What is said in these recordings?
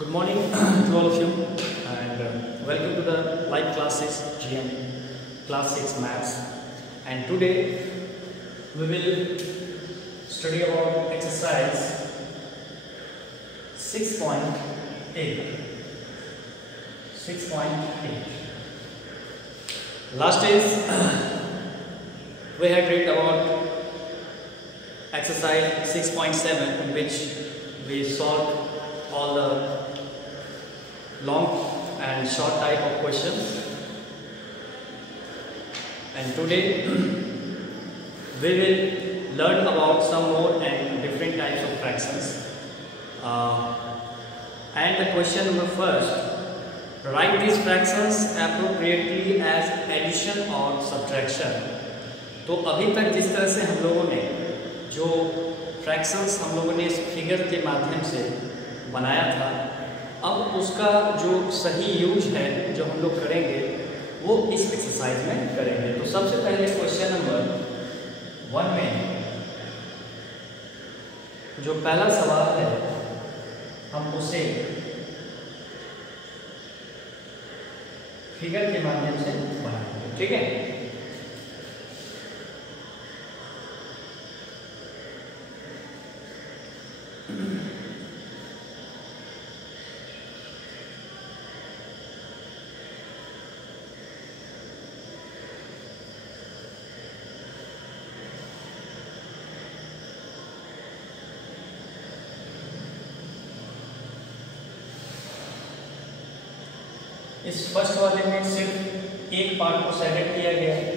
Good morning to all of you and welcome to the live classes GM Class 6 Maths. And today we will study about exercise 6.8. Last days we had read about exercise 6.7 in which we solved all the long and short type of questions, and today we will learn about some more and different types of fractions. And the question number first, write these fractions appropriately as addition or subtraction. तो अभी तक जिस तरह से हम लोगों ने जो फ्रैक्शंस हम लोगों ने इस फिगर के माध्यम से बनाया था, अब उसका जो सही यूज है जो हम लोग करेंगे वो इस एक्सरसाइज में करेंगे। तो सबसे पहले क्वेश्चन नंबर 1 में जो पहला सवाल है हम उसे फिगर के माध्यम से बनाएंगे, ठीक है। इस फर्स्ट वाले में सिर्फ एक पार्ट को सेलेक्ट किया गया है,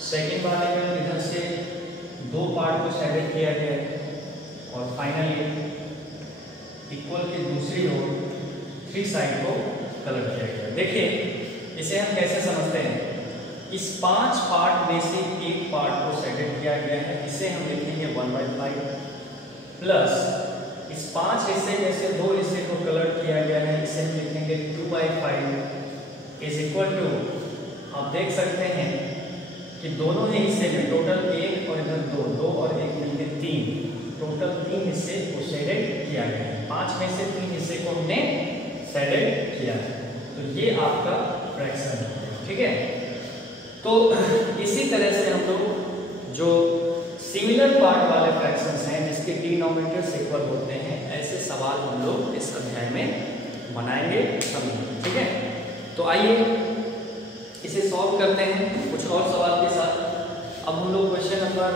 सेकंड वाले में इधर से दो पार्ट को सेलेक्ट किया गया है, और फाइनली इक्वल के दूसरी ओर 3 साइड को कलर किया गया है। देखिए इसे हम कैसे समझते हैं, इस 5 पार्ट में से एक पार्ट को सेलेक्ट किया गया है, इसे हम लिखेंगे 1/5 प्लस इस 5 हिस्से में से 2 हिस्से को कलर किया गया है, इसे हम लिखेंगे 2/5 इज इक्वल टू, आप देख सकते हैं कि दोनों ही हिस्से में टोटल 1 और इधर 2 और 1 मिलकर 3, टोटल 3 हिस्से को सेलेक्ट किया गया है। 5 में से 3 हिस्से को हमने सेलेक्ट किया है, तो ये आपका फ्रैक्शन है, ठीक है। तो इसी तरह से हम लोग जो सिमिलर पार्ट वाले फ्रैक्शंस हैं जिसके डिनोमिनेटर्स इक्वल होते हैं, ऐसे सवाल हम लोग इस अध्याय में बनाएंगे सभी, ठीक है। तो आइए इसे सॉल्व करते हैं कुछ और सवाल के साथ। अब हम लोग क्वेश्चन नंबर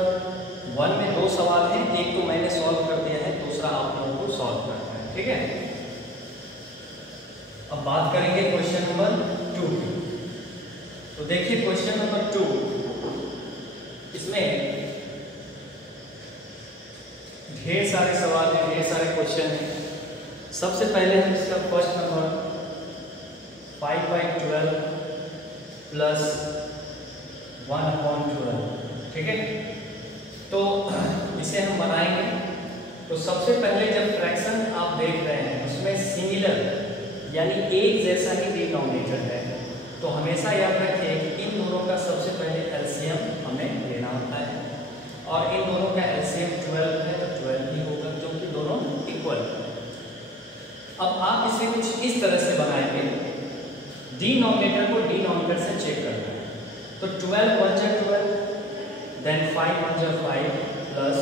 1 में 2 सवाल हैं, एक तो मैंने सॉल्व कर दिया है, दूसरा आप लोगों को सॉल्व करना है, ठीक है। अब बात करेंगे क्वेश्चन नंबर 2 की। तो देखिए क्वेश्चन नंबर 2, इसमें ढेर सारे सवाल हैं, ढेर सारे क्वेश्चन हैं। सबसे पहले हम इसका फर्स्ट नंबर 5/12 प्लस 1/12, ठीक है। तो इसे हम बनाएंगे। तो सबसे पहले जब फ्रैक्शन आप देख रहे हैं उसमें सिमिलर यानी एक जैसा ही डिनोमिनेटर है, तो हमेशा याद रखिए कि इन दोनों का सबसे पहले एलसीएम हमें लेना होता है, और इन दोनों का एलसीएम 12 है तो 12 ही होगा, जो कि दोनों इक्वल है। अब आप इसे कुछ इस तरह से बनाएंगे, डिनोमिनेटर को डिनोमिनेटर से चेक करना है। तो 12 1 जा 12, देन 5 1 जा 5 प्लस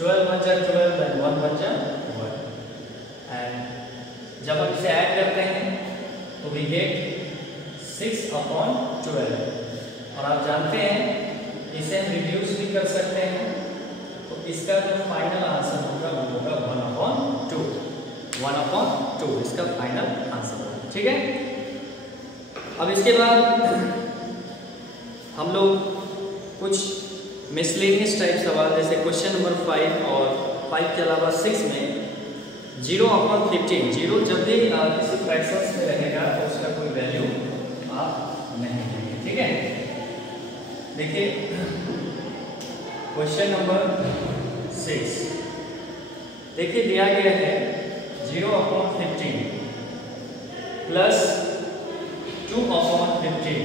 12 1 जा 12, देन 1 1 जा 1, एंड जब हम इसे ऐड करते हैं तो वी गेट 6/12, और आप जानते हैं इसे हम रिड्यूस भी कर सकते हैं, तो इसका जो फाइनल आंसर होगा वो होगा 1/2 इसका फाइनल आंसर होगा, ठीक है। अब इसके बाद हम लोग कुछ मिसलेनियस टाइप सवाल, जैसे क्वेश्चन नंबर 5 और 5 के अलावा 6 में 0/15, 0 जब भी किसी फ्रैक्शंस में रहेगा तो उसका कोई वैल्यू आप नहीं देंगे, ठीक है। देखिए क्वेश्चन नंबर 6, देखिए दिया गया है 0/15 प्लस 2/15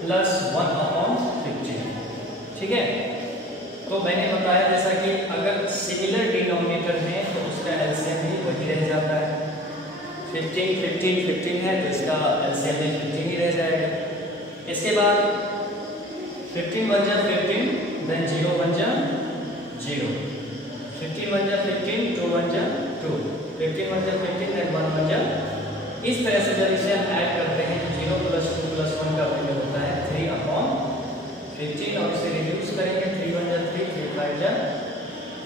प्लस 1/15, ठीक है। तो मैंने बताया जैसा कि अगर सिमिलर डिनोमिनेटर है तो उसका एलसीएम भी वही रह जाता है। 15 15 15 है तो इसका एलसीएम भी 15 ही रह जाएगा। इसके बाद 15 बन जा 15, देन 0 बन जा 0, 15 बन जा 15, 2 बन जा 2, 15 बन जा 15, देन 1 बन जा। इस तरह से जब इसे हम ऐड करते हैं तो 0 + 2 + 1 का वैल्यू होता है 3/15 और इसे रिड्यूस करेंगे 3 बन जा 3, 3 5 जा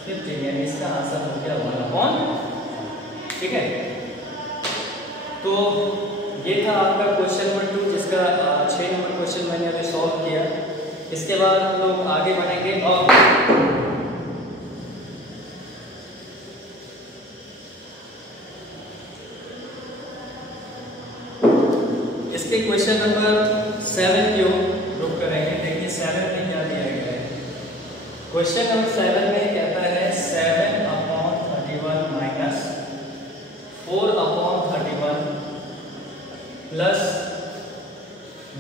15, यानी इसका आंसर हो गया 1/। ठीक है, तो ये था आपका क्वेश्चन नंबर 2 जिसका 6 नंबर क्वेश्चन मैंने अभी सॉल्व किया। इसके बाद हम लोग आगे बढ़ेंगे और इसके क्वेश्चन नंबर 7 की ओर रुक करेंगे। देखिए 7 में क्या दिया गया है। क्वेश्चन नंबर 7 में कहता है 7/31 माइनस 4/31 प्लस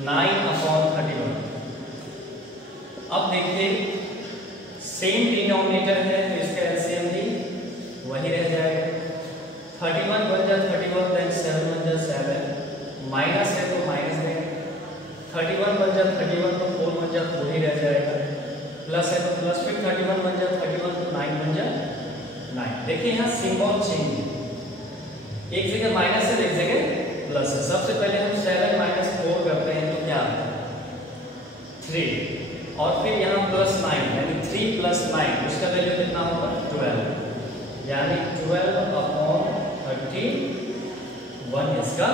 9/31। अब देखिए सेम डिनोमिनेटर है तो इसका एलसीएम भी वही रह जाएगा। 31 बन जा 31, देन 7 बन जा 7, माइनस है तो माइनस देंगे। 31 बन जा 31 तो 4 बन जा 4 ही रह जाएगा। प्लस है तो प्लस, फिर 31 बन जा 31 तो 9 बन जा 9। देखिए यहाँ सिंबल चेंज है, एक जगह माइनस है एक जगह प्लस है। सबसे पहले हम 7 - 4 करते हैं तो क्या आता है 3, और फिर यहाँ +9 यानी 3 + 9 उसका वैल्यू कितना होगा 12, यानी 12/31 इसका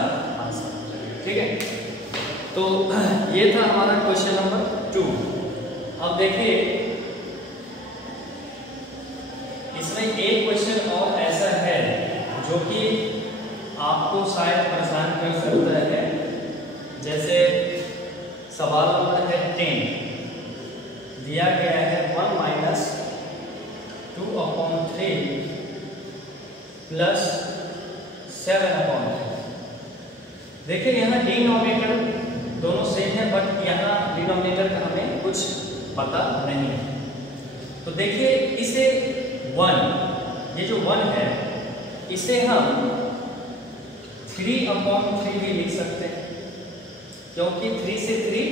आंसर। ठीक है, तो ये था हमारा क्वेश्चन नंबर 2। अब देखिए इसमें एक क्वेश्चन और ऐसा है जो कि आपको शायद परेशान कर सकता है। जैसे सवाल नंबर है 10, दिया गया है 1 - 2/3 प्लस 7/3। देखिए यहाँ डिनोमिनेटर दोनों सेम है, बट यहाँ डिनोमिनेटर का हमें कुछ पता नहीं है। तो देखिए इसे 1, ये जो 1 है इसे हम 3/3 भी लिख सकते हैं, क्योंकि 3 से 3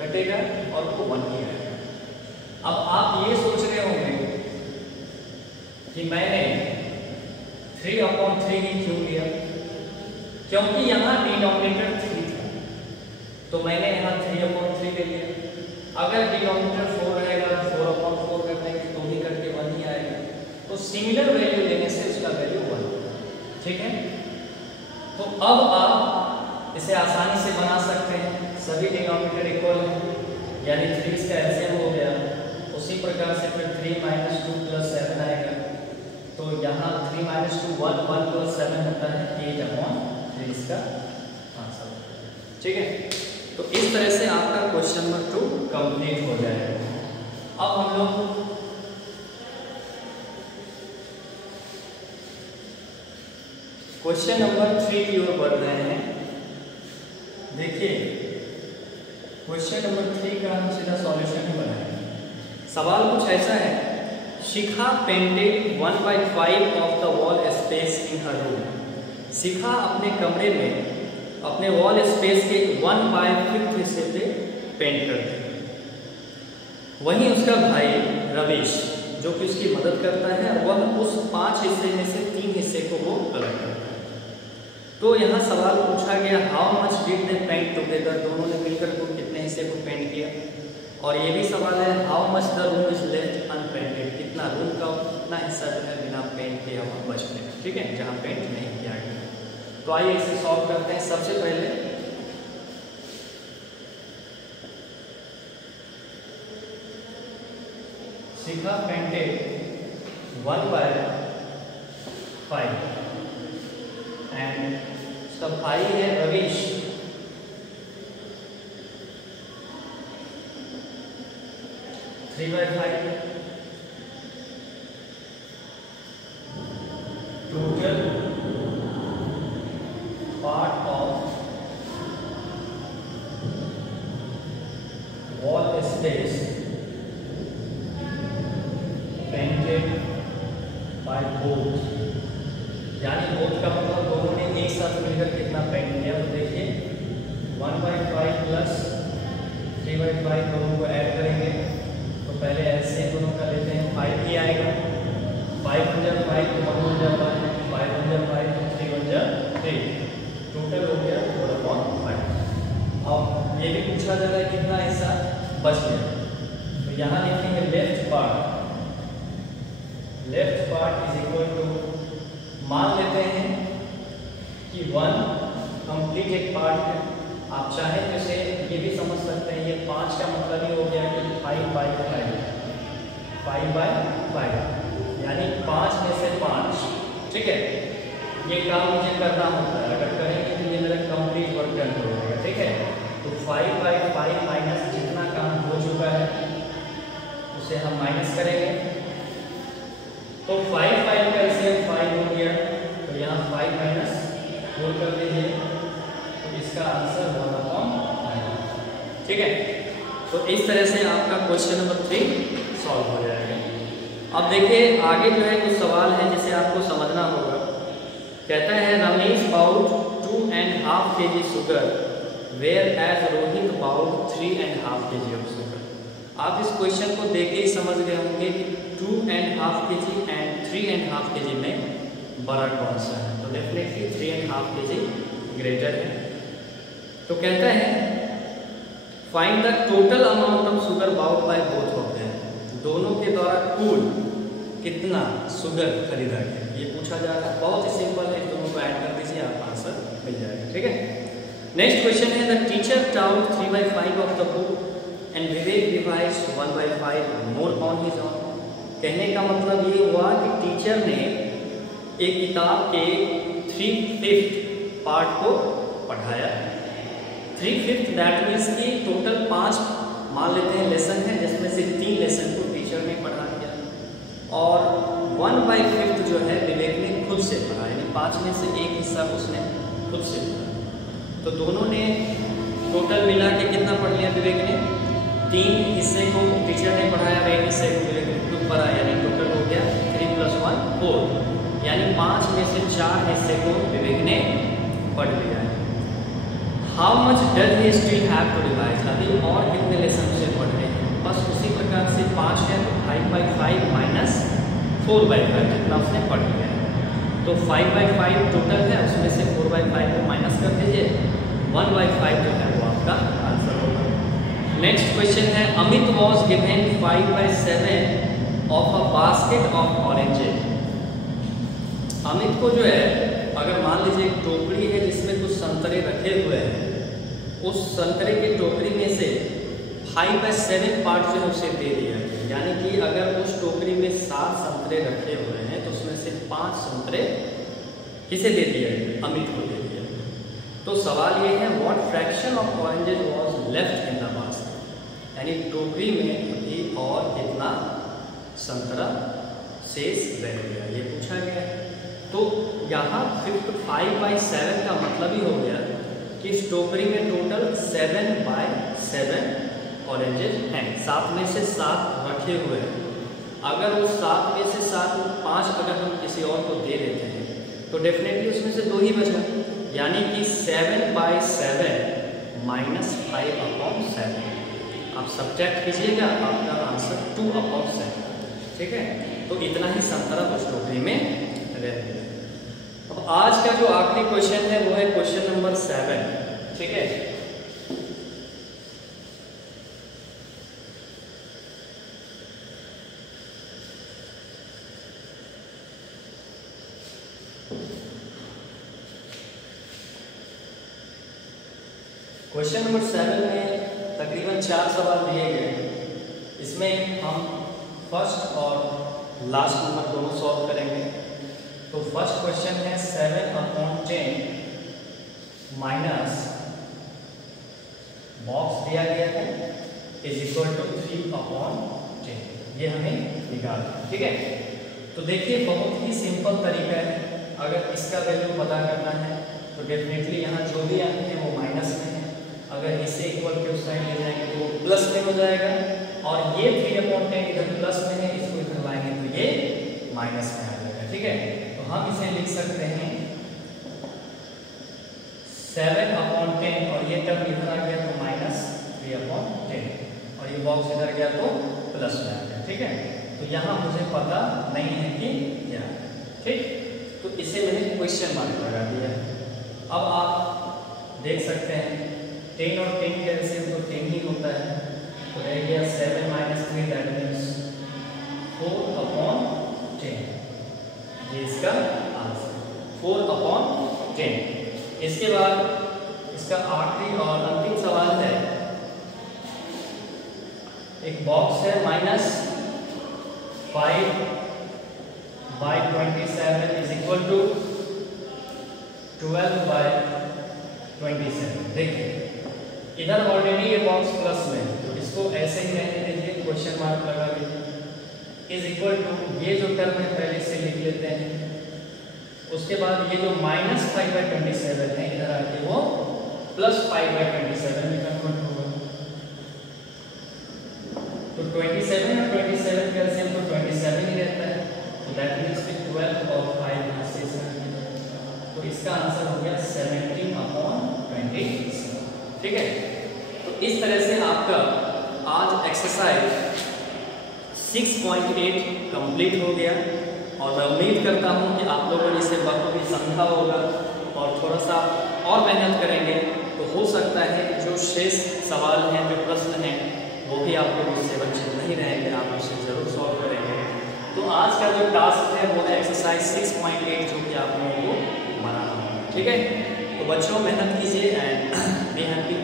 कटेगा और वो 1 ही आएगा। अब आप ये सोच रहे होंगे कि मैंने 3/3 ही क्यों लिया, क्योंकि यहाँ डिनोमिनेटर 3 था तो मैंने यहाँ 3/3 ले लिया। अगर डिनोमिनेटर 4 रहेगा तो 4/4 कर देंगे तो भी करके 1 ही आएगा। तो सिमिलर वैल्यू लेने से उसका वैल्यू 1 होगा। ठीक है, तो अब आप इसे आसानी से बना सकते हैं। सभी डिनोमिनेटर इक्वल है, यानी 3 इसका एलसीएम हो गया। उसी प्रकार से फिर 3 - 2 + 7 आएगा, तो यहाँ 3 - 2 1 1 + 7 होता है 8/3 इसका आंसर। ठीक है, तो इस तरह से आपका क्वेश्चन नंबर 2 कंप्लीट हो जाएगा। अब हम लोग क्वेश्चन नंबर 3 की ओर बढ़ रहे हैं। देखिए क्वेश्चन नंबर 3 का हम सीधा सॉल्यूशन ही बनाएंगे। सवाल कुछ ऐसा है, Shikha painted 1/5 of the wall space in her room. Shikha अपने कमरे में अपने वॉल स्पेस के 1/5 हिस्से पे पेंट करती है। वहीं उसका भाई रमेश जो कि उसकी मदद करता है, वह उस 5 हिस्से में से 3 हिस्से को वो कलर करता है। तो यहाँ सवाल पूछा गया how much did they paint together, दोनों ने मिलकर कुल कितने हिस्से को पेंट किया। और ये भी सवाल है how much the room is left unpainted, कितना रूम का कितना हिस्सा जो है बिना पेंट किया हुआ बच गया। ठीक है, जहाँ पेंट नहीं किया गया। तो आइए इसे सॉल्व करते हैं। सबसे पहले शिखा पेंटेड 1/5 एंड उसका भाई है Ravish 3/5। Total part of wall space both, यानी बोथ का मतलब दोनों ने एक साथ मिलकर कितना पेंट किया। तो देखिए 1/5 प्लस 3/5 दोनों को ऐड करेंगे। तो पहले ऐसे दोनों का लेते हैं, 5 ही आएगा, 5 1 जा 5 तो 1 1 जा 1, 5 1 जा 5 तो 3 1 जा 3, टोटल हो गया 4/5। अब ये भी पूछा जा रहा है कितना हिस्सा बच गया, तो यहाँ लिखेंगे left part is equal to, मान लेते हैं कि 1 कंप्लीट एक पार्ट है। आप चाहें तो इसे ये भी समझ सकते हैं, ये 5 का मतलब ही हो गया कि 5/5 यानी 5 में से 5, ठीक है। ये काम मुझे करना होता है, अगर करेंगे तो ये मेरा कंप्लीट वर्क डन हो जाएगा, ठीक है। तो 5/5 माइनस जितना काम हो चुका है उसे हम माइनस करेंगे। तो 5 का LCM 5 हो गया, तो यहाँ 5 माइनस 4 कर दीजिए, तो इसका आंसर 1/9, ठीक है। तो इस तरह से आपका क्वेश्चन नंबर 3 सॉल्व हो जाएगा। अब देखिए आगे जो है कुछ सवाल है जिसे आपको समझना होगा। कहता है Ramesh bought 2.5 kg sugar whereas Rohit bought 3.5 kg of sugar. आप इस क्वेश्चन को देख के ही समझ गए होंगे कि 2.5 kg एंड 3.5 kg में बड़ा कौन सा है। तो डेफिनेटली 3.5 kg ग्रेटर है। तो कहता है find the total amount of sugar bought by both of them, दोनों के द्वारा कुल कितना शुगर खरीदा गया, ये पूछा जा रहा है। बहुत ही सिंपल है, दोनों को ऐड कर दीजिए, आप आंसर मिल जाएगा, ठीक है। नेक्स्ट क्वेश्चन है the teacher taut 3/5 of the book and Vivek revise 1/5 more on his on. कहने का मतलब ये हुआ कि टीचर ने एक किताब के 3/5 पार्ट को पढ़ाया। 3/5 दैट मीन्स कि टोटल 5 मान लेते हैं लेसन है, जिसमें से 3 लेसन को टीचर ने पढ़ा दिया और 1/5 जो है विवेक ने खुद से पढ़ा, यानी 5 में से एक हिस्सा उसने खुद से पढ़ा। तो दोनों ने टोटल मिला के कितना पढ़ लिया विवेक ने, 3 हिस्से को टीचर ने पढ़ाया, एक हिस्से को विवेक ने खुद पढ़ा, यानी टोटल हो गया 3 + 1 4, यानी 5 में से 4 हिस्से को विवेक ने पढ़ लिया है। How much does he still have to revise, अभी और कितने लेसन से पढ़ने हैं। बस उसी प्रकार से 5 है तो 5/5 माइनस 4/5 जितना उसने पढ़ लिया है। तो 5/5 टोटल है, उसमें से 4/5 को माइनस कर दीजिए, 1/5 जो है वो आपका आंसर होगा। नेक्स्ट क्वेश्चन है Amit was given 5/7 of a basket of oranges. Amit को जो है अगर मान लीजिए एक टोकरी है जिसमें कुछ संतरे रखे हुए हैं, उस संतरे की टोकरी में से 5/7 पार्ट जो है उसे दे दिया है, यानी कि अगर उस टोकरी में 7 संतरे रखे हुए हैं तो उसमें से 5 संतरे किसे दे दिया है, अमित को दे दिया। तो सवाल ये है what fraction of oranges was left in the basket, यानी टोकरी में अभी और कितना संतरा शेष रह गया, ये पूछा गया है। तो यहाँ 5/7 का मतलब ही हो गया कि इस टोकरी में टोटल 7/7 ऑरेंजेस हैं, 7 में से 7 रखे हुए हैं। अगर वो 7 में से 7 5 अगर हम किसी और को दे देते हैं तो डेफिनेटली उसमें से 2 ही बचा, यानी कि 7/7 माइनस 5/7 आप सब्ट्रैक्ट कीजिएगा, आपका आंसर 2/7, ठीक है। तो इतना ही संतरा उस टोकरी में रह गया। अब आज का जो आखिरी क्वेश्चन है वो है क्वेश्चन नंबर 7, ठीक है। क्वेश्चन नंबर 7 में तकरीबन 4 सवाल दिए गए, इसमें हम फर्स्ट और लास्ट नंबर दोनों सॉल्व करेंगे। तो फर्स्ट क्वेश्चन है 7/10 माइनस बॉक्स दिया गया है इज इक्वल टू 3/10, ये हमें निकालना है, ठीक है। तो देखिए बहुत ही सिंपल तरीका है, अगर इसका वैल्यू पता करना है तो डेफिनेटली यहाँ जो भी अंक है वो माइनस में है, अगर इसे इक्वल के उस साइड ले जाएंगे तो वो प्लस में हो जाएगा, और ये 3/10 इधर प्लस में है, इसको इधर लाएंगे तो ये माइनस में आ जाएगा, ठीक है। तो हम इसे लिख सकते हैं 7/10 और ये टर्म इधर आ गया तो -3/10 और ये बॉक्स इधर गया तो प्लस में आ गया, ठीक है। तो यहाँ मुझे पता नहीं है कि क्या है, ठीक। तो इसे मैंने क्वेश्चन मार्क लगा दिया। अब आप देख सकते हैं 10 और 10 के एलसीएम तो 10 ही होता है, तो रह गया 7 - 3 दैट मीन्स 4/10। ये इसका आंसर 4/10। इसके बाद इसका आखिरी और अंतिम सवाल है, एक बॉक्स है -5/27 इज इक्वल टू 12/27। देखिए इधर ऑलरेडी ये बॉक्स प्लस में, तो इसको ऐसे ही रहने दीजिए, क्वेश्चन मार्क लगा दीजिए। इज इक्वल टू ये जो टर्म है पहले से लिख लेते हैं, उसके बाद ये जो -5/27 है इधर आके वो +5/27 में कन्वर्ट होगा। तो 27 और 27 का एलसीएम तो 27 ही रहता है, तो दैट मींस कि 12 और 5 यहाँ से, तो इसका आंसर हो गया 17/27, ठीक है। तो इस तरह से आपका आज एक्सरसाइज 6.8 कंप्लीट हो गया और मैं उम्मीद करता हूँ कि आप लोगों ने इसे बखूबी समझा होगा और थोड़ा सा और मेहनत करेंगे तो हो सकता है कि जो शेष सवाल हैं, जो प्रश्न हैं, वो भी आप लोग इससे वंचित नहीं रहेंगे, आप उसे ज़रूर सॉल्व करेंगे। तो आज का जो टास्क है वो है एक्सरसाइज 6.8 जो कि आप लोगों को बनाना होगा, ठीक है। तो बच्चों मेहनत कीजिए एंड बी हैप्पी।